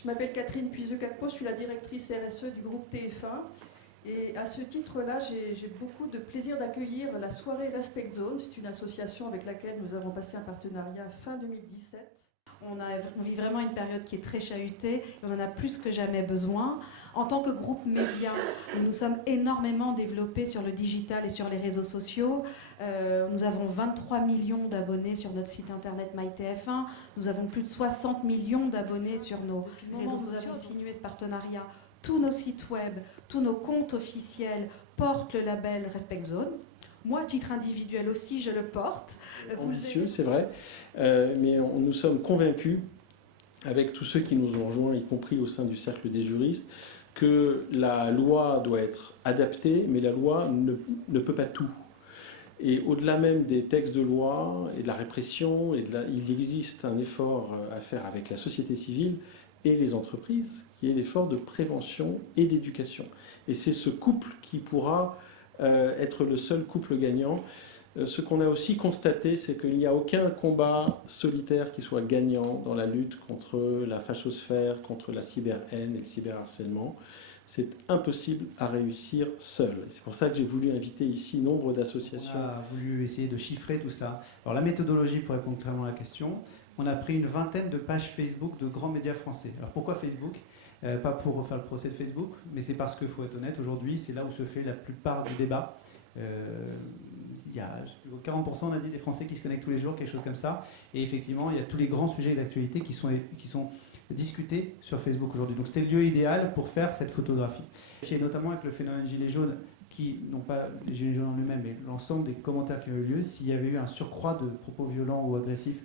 Je m'appelle Catherine Puiseux-Capot, je suis la directrice RSE du groupe TF1. Et à ce titre-là, j'ai beaucoup de plaisir d'accueillir la soirée Respect Zone. C'est une association avec laquelle nous avons passé un partenariat fin 2017. On vit vraiment une période qui est très chahutée et on en a plus que jamais besoin. En tant que groupe média, nous nous sommes énormément développés sur le digital et sur les réseaux sociaux. Nous avons 23 millions d'abonnés sur notre site internet MyTF1. Nous avons plus de 60 millions d'abonnés sur nos réseaux sociaux. Nous avons signé ce partenariat. Tous nos sites web, tous nos comptes officiels portent le label Respect Zone. Moi, à titre individuel aussi, je le porte. Ambitieux, c'est vrai, mais nous sommes convaincus, avec tous ceux qui nous ont rejoints, y compris au sein du cercle des juristes, que la loi doit être adaptée, mais la loi ne peut pas tout. Et au-delà même des textes de loi et de la répression, il existe un effort à faire avec la société civile et les entreprises, qui est l'effort de prévention et d'éducation. Et c'est ce couple qui pourra être le seul couple gagnant. Ce qu'on a aussi constaté, c'est qu'il n'y a aucun combat solitaire qui soit gagnant dans la lutte contre la fachosphère, contre la cyberhaine et le cyberharcèlement. C'est impossible à réussir seul. C'est pour ça que j'ai voulu inviter ici nombre d'associations. On a voulu essayer de chiffrer tout ça. Alors la méthodologie, pour répondre vraiment à la question, on a pris une vingtaine de pages Facebook de grands médias français. Alors pourquoi Facebook ? Pas pour faire le procès de Facebook, mais c'est parce qu'il faut être honnête, aujourd'hui, c'est là où se fait la plupart du débat. Il y a 40%, on a dit, des Français qui se connectent tous les jours, quelque chose comme ça. Et effectivement, il y a tous les grands sujets d'actualité qui sont discutés sur Facebook aujourd'hui. Donc c'était le lieu idéal pour faire cette photographie. Et notamment avec le phénomène Gilets jaunes, qui n'ont pas les Gilets jaunes en eux-mêmes, mais l'ensemble des commentaires qui ont eu lieu, s'il y avait eu un surcroît de propos violents ou agressifs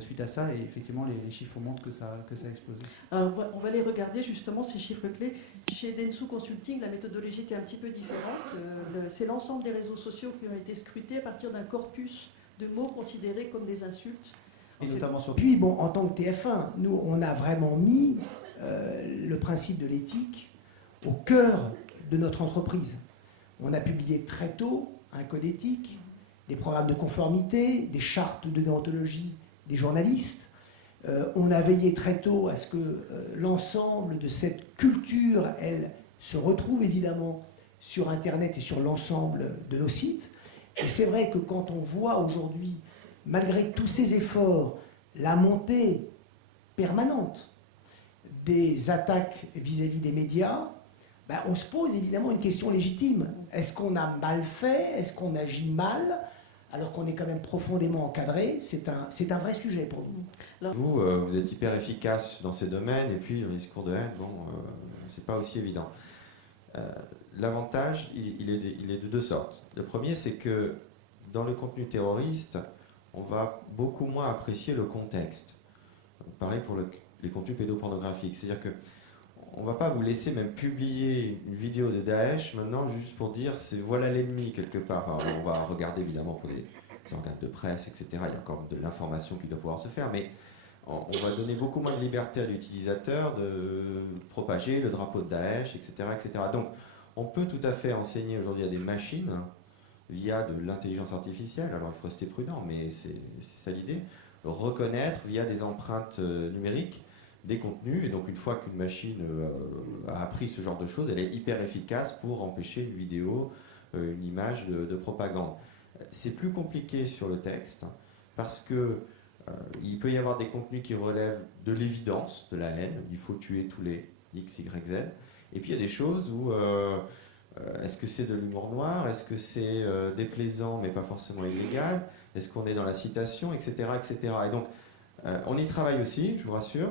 suite à ça, et effectivement les chiffres montrent que ça a explosé. Alors, on va les regarder justement, ces chiffres clés. Chez Dentsu Consulting, la méthodologie était un petit peu différente. C'est l'ensemble des réseaux sociaux qui ont été scrutés à partir d'un corpus de mots considérés comme des insultes. Et notamment sur... Puis bon, en tant que TF1, nous on a vraiment mis le principe de l'éthique au cœur de notre entreprise. On a publié très tôt un code éthique, des programmes de conformité, des chartes de déontologie des journalistes. On a veillé très tôt à ce que l'ensemble de cette culture, elle, se retrouve évidemment sur Internet et sur l'ensemble de nos sites. Et c'est vrai que quand on voit aujourd'hui, malgré tous ces efforts, la montée permanente des attaques vis-à-vis des médias, ben on se pose évidemment une question légitime. Est-ce qu'on a mal fait? Est-ce qu'on agit mal? Alors qu'on est quand même profondément encadré, c'est un vrai sujet pour nous. Vous êtes hyper efficace dans ces domaines, et puis le discours de haine, bon, c'est pas aussi évident. L'avantage, il est de deux sortes. Le premier, c'est que dans le contenu terroriste, on va beaucoup moins apprécier le contexte. Pareil pour les contenus pédopornographiques, c'est-à-dire que on ne va pas vous laisser même publier une vidéo de Daesh maintenant juste pour dire voilà l'ennemi quelque part. Alors, on va regarder évidemment pour les organes de presse, etc. Il y a encore de l'information qui doit pouvoir se faire, mais on va donner beaucoup moins de liberté à l'utilisateur de propager le drapeau de Daesh, etc., etc. Donc on peut tout à fait enseigner aujourd'hui à des machines via de l'intelligence artificielle, alors il faut rester prudent, mais c'est ça l'idée, reconnaître via des empreintes numériques des contenus, et donc une fois qu'une machine a appris ce genre de choses, elle est hyper efficace pour empêcher une vidéo, une image de propagande. C'est plus compliqué sur le texte, parce que il peut y avoir des contenus qui relèvent de l'évidence, de la haine, il faut tuer tous les X, Y, Z, et puis il y a des choses où est-ce que c'est de l'humour noir, est-ce que c'est déplaisant mais pas forcément illégal, est-ce qu'on est dans la citation, etc., etc. Et donc on y travaille aussi, je vous rassure,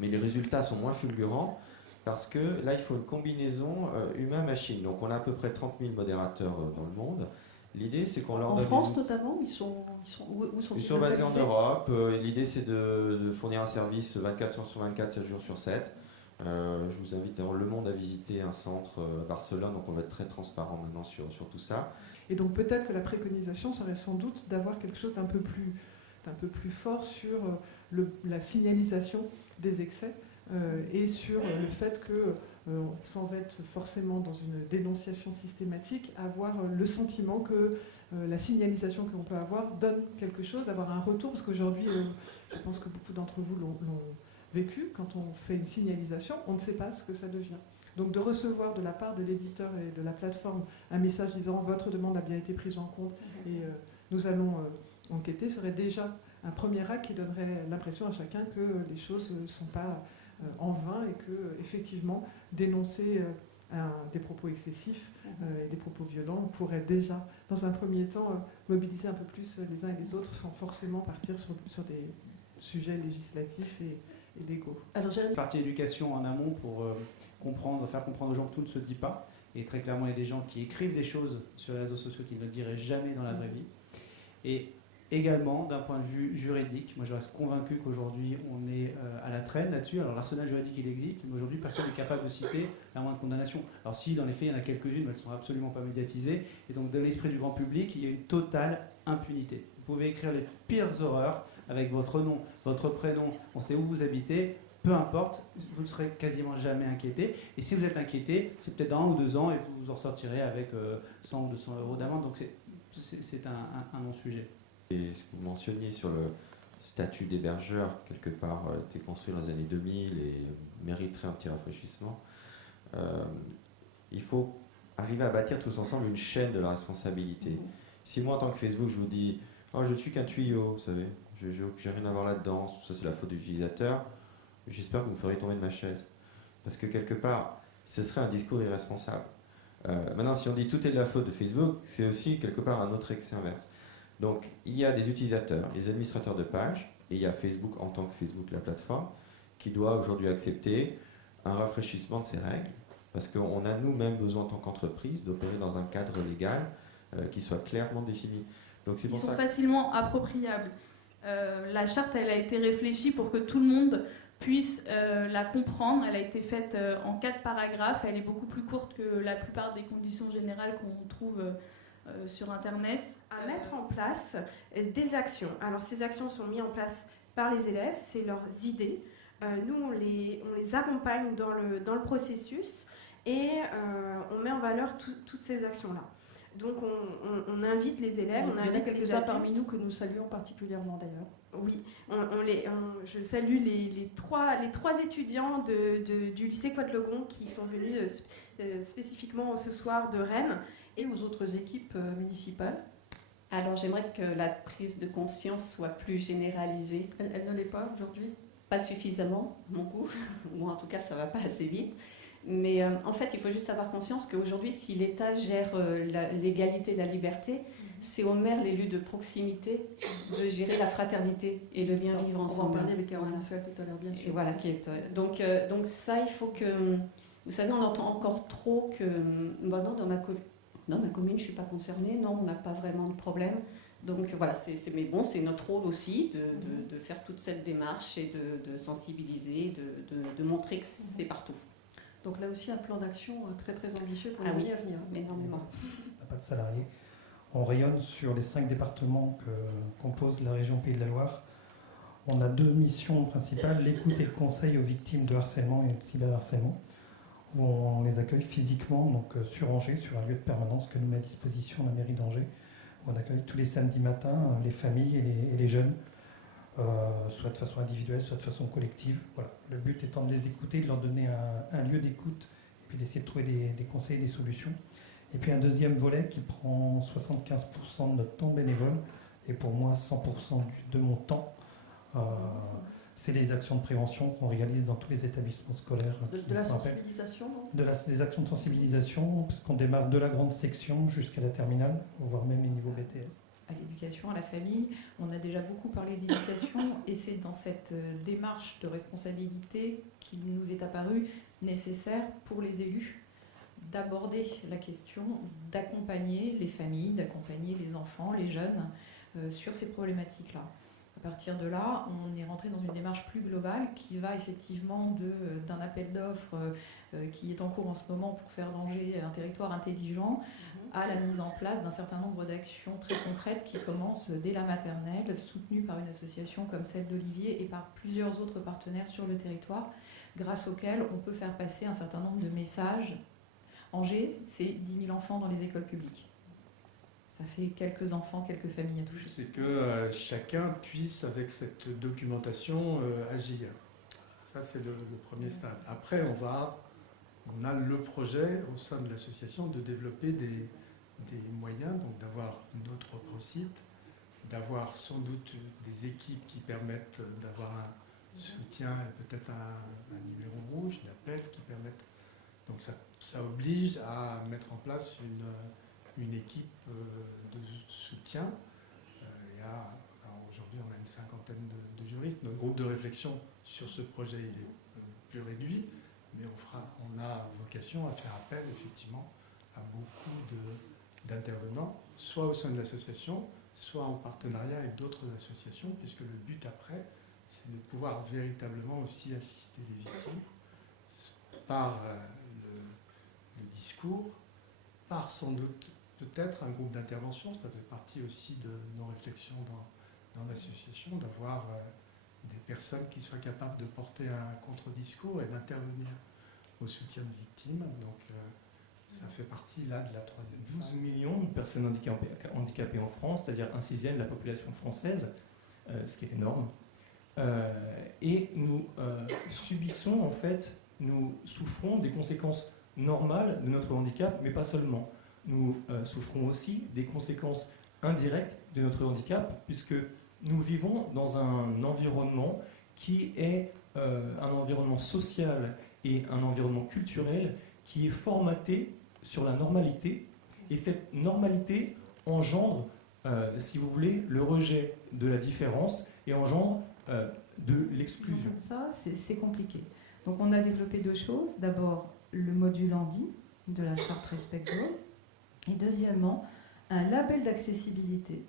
mais les résultats sont moins fulgurants parce que là, il faut une combinaison humain-machine. Donc, on a à peu près 30 000 modérateurs dans le monde. L'idée, c'est qu'on leur donne... En France, notamment, où sont-ils Ils sont basés en Europe. L'idée, c'est de fournir un service 24 heures sur 24, 7 jours sur 7. Je vous invite dans Le Monde à visiter un centre à Barcelone. Donc, on va être très transparent maintenant sur tout ça. Et donc, peut-être que la préconisation serait sans doute d'avoir quelque chose d'un peu plus fort sur la signalisation des excès et sur le fait que, sans être forcément dans une dénonciation systématique, avoir le sentiment que la signalisation que l'on peut avoir donne quelque chose, d'avoir un retour, parce qu'aujourd'hui, je pense que beaucoup d'entre vous vécu. Quand on fait une signalisation, on ne sait pas ce que ça devient. Donc de recevoir de la part de l'éditeur et de la plateforme un message disant « votre demande a bien été prise en compte et nous allons enquêter » serait déjà un premier acte qui donnerait l'impression à chacun que les choses ne sont pas en vain et que, effectivement, dénoncer des propos excessifs et des propos violents pourrait déjà, dans un premier temps, mobiliser un peu plus les uns et les autres sans forcément partir sur des sujets législatifs et légaux. Alors, Jérémy, Partie éducation en amont pour faire comprendre aux gens que tout ne se dit pas. Et très clairement, il y a des gens qui écrivent des choses sur les réseaux sociaux qu'ils ne diraient jamais dans la vraie vie. Et également, d'un point de vue juridique, moi je reste convaincu qu'aujourd'hui on est à la traîne là-dessus. Alors l'arsenal juridique il existe, mais aujourd'hui personne n'est capable de citer la moindre condamnation. Alors si, dans les faits, il y en a quelques-unes, mais elles ne sont absolument pas médiatisées. Et donc dans l'esprit du grand public, il y a une totale impunité. Vous pouvez écrire les pires horreurs avec votre nom, votre prénom, on sait où vous habitez, peu importe, vous ne serez quasiment jamais inquiété. Et si vous êtes inquiété, c'est peut-être dans 1 ou 2 ans et vous en ressortirez avec 100 ou 200 euros d'amende. Donc c'est un non-sujet. Et ce que vous mentionniez sur le statut d'hébergeur, quelque part, été construit dans les années 2000 et mériterait un petit rafraîchissement. Il faut arriver à bâtir tous ensemble une chaîne de la responsabilité. Si moi, en tant que Facebook, je vous dis « Oh, je ne suis qu'un tuyau, vous savez, je n'ai rien à voir là-dedans, ça c'est la faute de l'utilisateur », j'espère que vous me ferez tomber de ma chaise. Parce que quelque part, ce serait un discours irresponsable. Maintenant, si on dit « tout est de la faute de Facebook », c'est aussi quelque part un autre excès inverse. Donc, il y a des utilisateurs, les administrateurs de pages, et il y a Facebook en tant que Facebook, la plateforme, qui doit aujourd'hui accepter un rafraîchissement de ces règles, parce qu'on a nous-mêmes besoin en tant qu'entreprise d'opérer dans un cadre légal qui soit clairement défini. Donc, c'est Ils pour sont ça facilement appropriables. La charte, elle a été réfléchie pour que tout le monde puisse la comprendre. Elle a été faite en 4 paragraphes. Elle est beaucoup plus courte que la plupart des conditions générales qu'on trouve sur Internet. À mettre en place des actions. Alors ces actions sont mises en place par les élèves, c'est leurs idées. Nous, on les accompagne dans le processus et on met en valeur toutes ces actions-là. Donc on invite les élèves, on il y en a invite les quelques-uns adultes. parmi nous que nous saluons particulièrement d'ailleurs. Oui, je salue les trois étudiants du lycée Coët-Legon qui sont venus spécifiquement ce soir de Rennes. Et aux autres équipes municipales. Alors j'aimerais que la prise de conscience soit plus généralisée. Elle ne l'est pas aujourd'hui. Pas suffisamment, à mon goût. Moi en tout cas ça ne va pas assez vite. Mais en fait il faut juste avoir conscience qu'aujourd'hui si l'État gère l'égalité et la liberté, c'est au maire, l'élu de proximité, de gérer la fraternité et le bien vivre ensemble. On va en parler avec Caroline Fell tout à l'heure bien sûr. Et voilà, donc ça il faut que... Vous savez on entend encore trop que... Bon, non, dans ma commune, je ne suis pas concernée, non, on n'a pas vraiment de problème. Donc voilà, mais bon, c'est notre rôle aussi de faire toute cette démarche et de sensibiliser, de montrer que c'est partout. Donc là aussi, un plan d'action très très ambitieux pour les Ah oui, années à venir. énormément. On n'a pas de salariés. On rayonne sur les 5 départements que compose la région Pays de la Loire. On a 2 missions principales, l'écoute et le conseil aux victimes de harcèlement et de cyberharcèlement. Où on les accueille physiquement, donc sur Angers, sur un lieu de permanence que nous met à disposition la mairie d'Angers. On accueille tous les samedis matins les familles et les jeunes, soit de façon individuelle, soit de façon collective. Voilà. Le but étant de les écouter, de leur donner un lieu d'écoute, et puis d'essayer de trouver des conseils, des solutions. Et puis un deuxième volet qui prend 75% de notre temps bénévole, et pour moi 100% de mon temps. C'est les actions de prévention qu'on réalise dans tous les établissements scolaires. De la sensibilisation, non ? Des actions de sensibilisation, parce qu'on démarre de la grande section jusqu'à la terminale, voire même les niveaux BTS. À l'éducation, à la famille, on a déjà beaucoup parlé d'éducation et c'est dans cette démarche de responsabilité qu'il nous est apparu nécessaire pour les élus d'aborder la question, d'accompagner les familles, d'accompagner les enfants, les jeunes sur ces problématiques-là. À partir de là, on est rentré dans une démarche plus globale qui va effectivement d'un appel d'offres qui est en cours en ce moment pour faire d'Angers un territoire intelligent à la mise en place d'un certain nombre d'actions très concrètes qui commencent dès la maternelle, soutenues par une association comme celle d'Olivier et par plusieurs autres partenaires sur le territoire, grâce auxquels on peut faire passer un certain nombre de messages. Angers, c'est 10 000 enfants dans les écoles publiques. Ça fait quelques enfants, quelques familles à toucher. C'est que chacun puisse, avec cette documentation, agir. Ça, c'est le premier stade. Après, on a le projet au sein de l'association de développer des moyens, donc d'avoir notre propre site, d'avoir sans doute des équipes qui permettent d'avoir un soutien et peut-être un numéro rouge d'appel qui permettent. Donc ça oblige à mettre en place une équipe de soutien. Aujourd'hui, on a une cinquantaine de juristes. Notre groupe de réflexion sur ce projet il est plus réduit, mais on a vocation à faire appel effectivement à beaucoup d'intervenants, soit au sein de l'association, soit en partenariat avec d'autres associations, puisque le but après, c'est de pouvoir véritablement aussi assister les victimes par le discours, par sans doute peut-être un groupe d'intervention. Ça fait partie aussi de nos réflexions dans l'association, d'avoir des personnes qui soient capables de porter un contre-discours et d'intervenir au soutien de victimes. Donc ça fait partie là de la troisième 12 phase. millions de personnes handicapées en France, c'est-à-dire un sixième de la population française, ce qui est énorme. Et nous subissons, en fait, nous souffrons des conséquences normales de notre handicap, mais pas seulement. Nous souffrons aussi des conséquences indirectes de notre handicap, puisque nous vivons dans un environnement qui est un environnement social et un environnement culturel qui est formaté sur la normalité, et cette normalité engendre, si vous voulez, le rejet de la différence et engendre de l'exclusion. Comme ça, c'est compliqué. Donc on a développé deux choses. D'abord, le module handi de la charte Respect Zone, et deuxièmement, un label d'accessibilité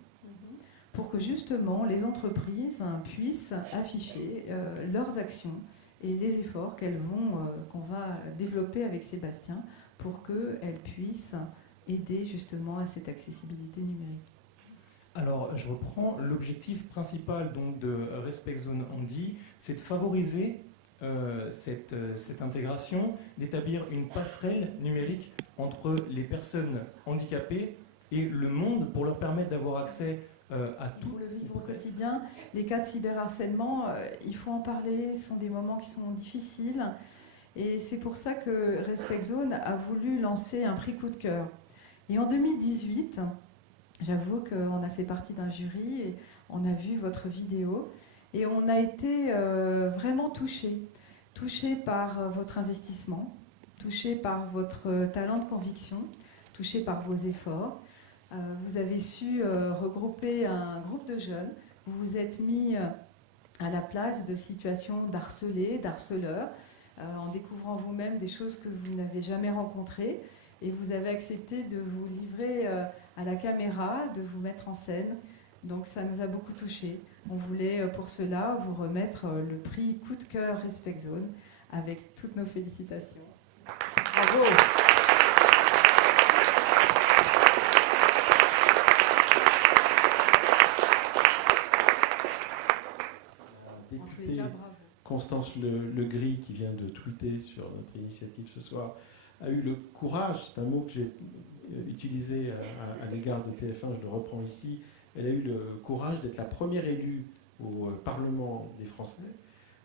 pour que justement les entreprises puissent afficher leurs actions et les efforts qu'on va développer avec Sébastien pour qu'elles puissent aider justement à cette accessibilité numérique. Alors, je reprends. L'objectif principal donc, de Respect Zone Handi, c'est de favoriser cette intégration, d'établir une passerelle numérique entre les personnes handicapées et le monde pour leur permettre d'avoir accès à tout. Pour le vivre au quotidien, les cas de cyberharcèlement, il faut en parler, ce sont des moments qui sont difficiles. Et c'est pour ça que Respect Zone a voulu lancer un prix coup de cœur. Et en 2018, j'avoue qu'on a fait partie d'un jury et on a vu votre vidéo et on a été vraiment touchés par votre investissement, touchés par votre talent de conviction, touchés par vos efforts. Vous avez su regrouper un groupe de jeunes, vous vous êtes mis à la place de situations d'harcelés, d'harceleurs, en découvrant vous-même des choses que vous n'avez jamais rencontrées, et vous avez accepté de vous livrer à la caméra, de vous mettre en scène. Donc ça nous a beaucoup touchés. On voulait pour cela vous remettre le prix Coup de cœur Respect Zone avec toutes nos félicitations. Bravo! Députée Constance Legris, qui vient de tweeter sur notre initiative ce soir, a eu le courage, c'est un mot que j'ai utilisé à l'égard de TF1, je le reprends ici, elle a eu le courage d'être la première élue au Parlement des Français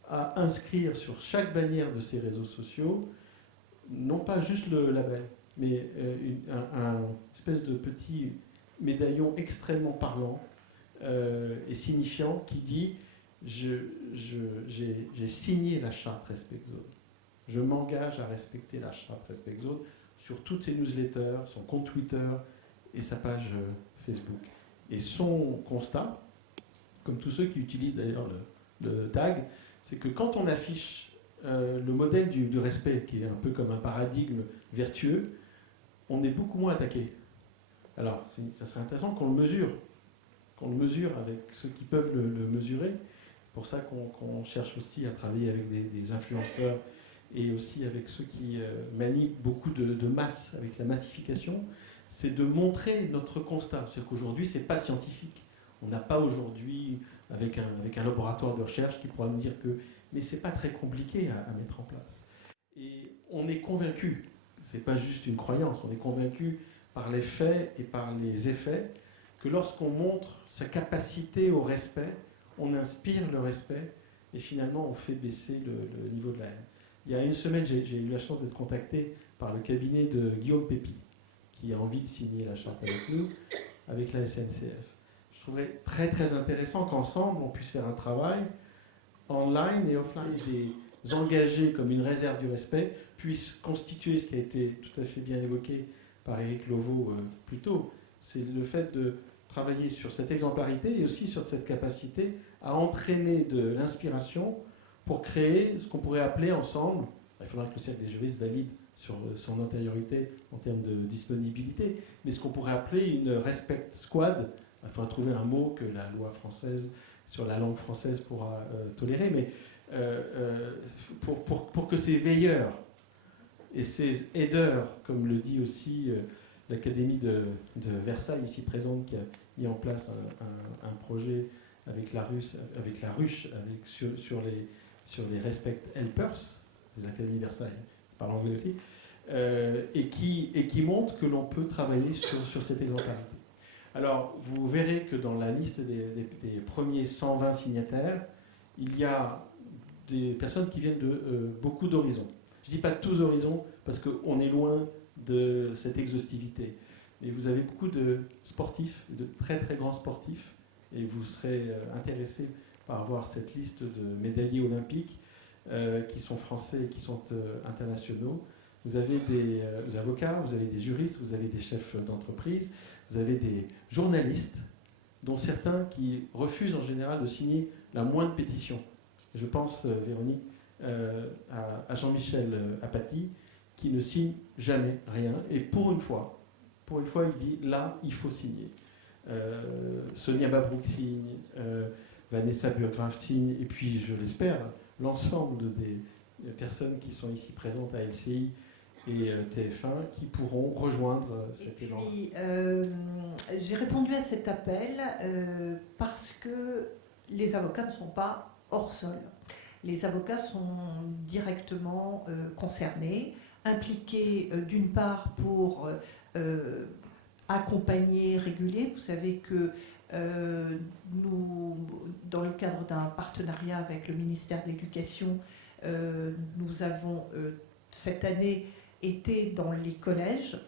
à inscrire sur chaque bannière de ses réseaux sociaux, non pas juste le label, mais un espèce de petit médaillon extrêmement parlant et signifiant qui dit « J'ai signé la charte Respect Zone. Je m'engage à respecter la charte Respect Zone » sur toutes ses newsletters, son compte Twitter et sa page Facebook. Et son constat, comme tous ceux qui utilisent d'ailleurs le tag, c'est que quand on affiche le modèle du respect, qui est un peu comme un paradigme vertueux, on est beaucoup moins attaqué. Alors, ça serait intéressant qu'on le mesure avec ceux qui peuvent le mesurer. C'est pour ça qu'on cherche aussi à travailler avec des influenceurs et aussi avec ceux qui manient beaucoup de masse, avec la massification, c'est de montrer notre constat. C'est-à-dire qu'aujourd'hui, ce n'est pas scientifique. On n'a pas aujourd'hui, avec un laboratoire de recherche qui pourra nous dire que... Mais ce n'est pas très compliqué à mettre en place. Et on est convaincu, ce n'est pas juste une croyance, on est convaincu par les faits et par les effets que lorsqu'on montre sa capacité au respect, on inspire le respect et finalement on fait baisser le niveau de la haine. Il y a une semaine, j'ai eu la chance d'être contacté par le cabinet de Guillaume Pépi, qui a envie de signer la charte avec nous, avec la SNCF. Je trouverais très très intéressant qu'ensemble on puisse faire un travail online et offline. Des engagés comme une réserve du respect puissent constituer ce qui a été tout à fait bien évoqué par Éric Loveau plus tôt. C'est le fait de travailler sur cette exemplarité et aussi sur cette capacité à entraîner de l'inspiration pour créer ce qu'on pourrait appeler ensemble, il faudra que le cercle des juristes valide sur son antériorité en termes de disponibilité, mais ce qu'on pourrait appeler une respect squad. Il faudra trouver un mot que la loi française sur la langue française pourra tolérer, mais pour que ces veilleurs et ces aideurs, comme le dit aussi l'Académie de Versailles ici présente, qui a mis en place un projet avec la ruche sur les respect helpers, c'est l'Académie de Versailles, je parle anglais aussi, et qui montre que l'on peut travailler sur cette exemplarité. Alors, vous verrez que dans la liste des premiers 120 signataires, il y a des personnes qui viennent de beaucoup d'horizons. Je ne dis pas tous horizons, parce qu'on est loin de cette exhaustivité. Mais vous avez beaucoup de sportifs, de très très grands sportifs, et vous serez intéressés par voir cette liste de médaillés olympiques qui sont français et qui sont internationaux. Vous avez des avocats, vous avez des juristes, vous avez des chefs d'entreprise, vous avez des journalistes, dont certains qui refusent en général de signer la moindre pétition. Je pense, Véronique, à Jean-Michel Apathy, qui ne signe jamais rien. Et pour une fois, il dit, là, il faut signer. Sonia Mabrouk signe, Vanessa Burgraff signe, et puis, je l'espère, l'ensemble des personnes qui sont ici présentes à LCI et TF1 qui pourront rejoindre cet élan. J'ai répondu à cet appel parce que les avocats ne sont pas hors sol. Les avocats sont directement concernés, impliqués d'une part pour accompagner, réguler. Vous savez que nous, dans le cadre d'un partenariat avec le ministère de l'Éducation, nous avons cette année été dans les collèges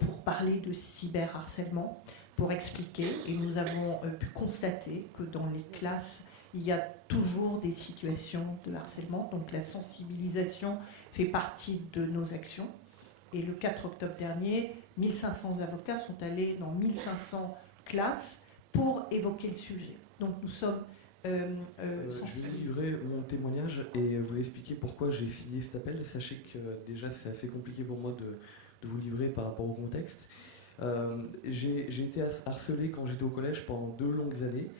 pour parler de cyberharcèlement, pour expliquer. Et nous avons pu constater que dans les classes, il y a toujours des situations de harcèlement. Donc la sensibilisation fait partie de nos actions. Et le 4 octobre dernier, 1500 avocats sont allés dans 1500 classes pour évoquer le sujet. Donc nous sommes je vais livrer mon témoignage et vous expliquer pourquoi j'ai signé cet appel. Sachez que déjà c'est assez compliqué pour moi de vous livrer par rapport au contexte. J'ai été harcelé quand j'étais au collège pendant 2 longues années.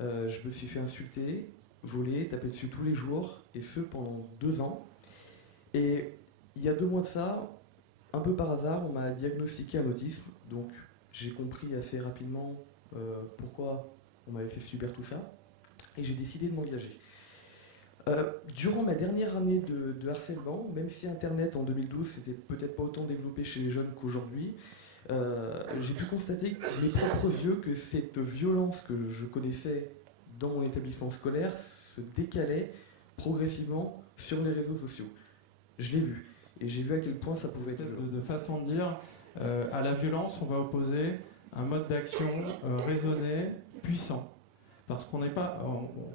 Je me suis fait insulter, voler, taper dessus tous les jours, et ce pendant 2 ans. Et il y a 2 mois de ça, un peu par hasard, on m'a diagnostiqué un autisme. Donc j'ai compris assez rapidement pourquoi on m'avait fait subir tout ça. Et j'ai décidé de m'engager. Durant ma dernière année de harcèlement, même si Internet en 2012 c'était peut-être pas autant développé chez les jeunes qu'aujourd'hui, j'ai pu constater de mes propres yeux que cette violence que je connaissais dans mon établissement scolaire se décalait progressivement sur les réseaux sociaux. Je l'ai vu. Et j'ai vu à quel point ça pouvait être de façon de dire, à la violence, on va opposer un mode d'action raisonné, puissant. Parce qu'on n'est pas,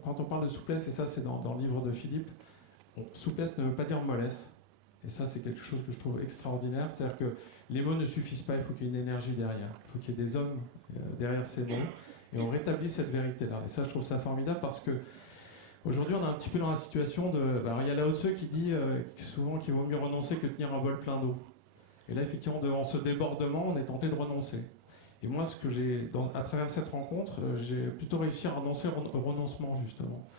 quand on parle de souplesse, et ça c'est dans le livre de Philippe, souplesse ne veut pas dire mollesse. Et ça c'est quelque chose que je trouve extraordinaire, c'est-à-dire que les mots ne suffisent pas, il faut qu'il y ait une énergie derrière, il faut qu'il y ait des hommes derrière ces mots, et on rétablit cette vérité-là. Et ça je trouve ça formidable parce que aujourd'hui on est un petit peu dans la situation de... il y a Lao Tse qui dit souvent qu'il vaut mieux renoncer que tenir un bol plein d'eau. Et là effectivement, devant ce débordement, on est tenté de renoncer. Et moi, ce que j'ai, à travers cette rencontre, j'ai plutôt réussi à renoncer au renoncement, justement.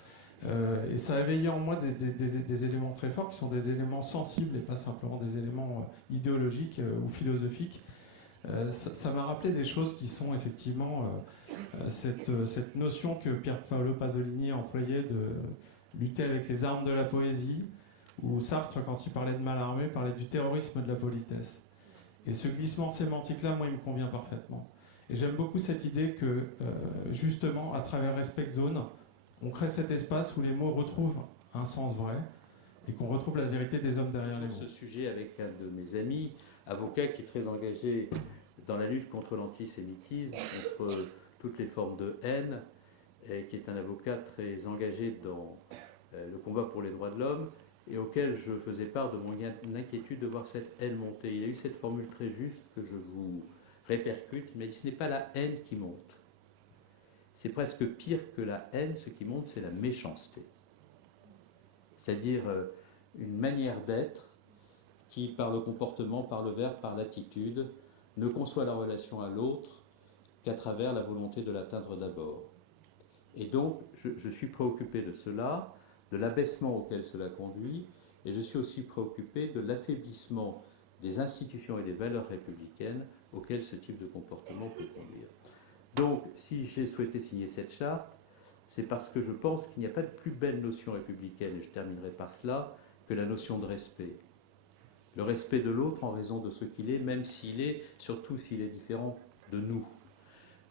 Et ça a éveillé en moi des éléments très forts, qui sont des éléments sensibles et pas simplement des éléments idéologiques ou philosophiques. Ça m'a rappelé des choses qui sont effectivement cette notion que Pier Paolo Pasolini employait de lutter avec les armes de la poésie, ou Sartre, quand il parlait de Mallarmé, parlait du terrorisme de la politesse. Et ce glissement sémantique-là, moi, il me convient parfaitement. Et j'aime beaucoup cette idée que, justement, à travers Respect Zone, on crée cet espace où les mots retrouvent un sens vrai et qu'on retrouve la vérité des hommes derrière les mots. Ce sujet avec un de mes amis, avocat qui est très engagé dans la lutte contre l'antisémitisme, contre toutes les formes de haine, et qui est un avocat très engagé dans le combat pour les droits de l'homme, et auquel je faisais part de mon inquiétude de voir cette haine monter. Il a eu cette formule très juste que je vous répercute. Il m'a dit: ce n'est pas la haine qui monte. C'est presque pire que la haine, ce qui monte, c'est la méchanceté. C'est-à-dire une manière d'être qui, par le comportement, par le verbe, par l'attitude, ne conçoit la relation à l'autre qu'à travers la volonté de l'atteindre d'abord. Et donc, je suis préoccupé de cela, de l'abaissement auquel cela conduit, et je suis aussi préoccupé de l'affaiblissement des institutions et des valeurs républicaines auxquelles ce type de comportement peut conduire. Donc, si j'ai souhaité signer cette charte, c'est parce que je pense qu'il n'y a pas de plus belle notion républicaine, et je terminerai par cela, que la notion de respect. Le respect de l'autre en raison de ce qu'il est, même s'il est, surtout s'il est différent de nous.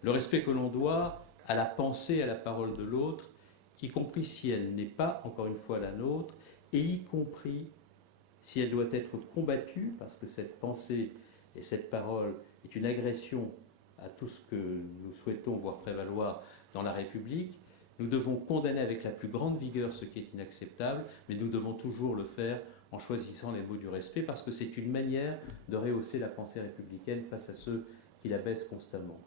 Le respect que l'on doit à la pensée, à la parole de l'autre, y compris si elle n'est pas, encore une fois, la nôtre, et y compris si elle doit être combattue, parce que cette pensée et cette parole est une agression à tout ce que nous souhaitons voir prévaloir dans la République. Nous devons condamner avec la plus grande vigueur ce qui est inacceptable, mais nous devons toujours le faire en choisissant les mots du respect, parce que c'est une manière de rehausser la pensée républicaine face à ceux qui la baissent constamment.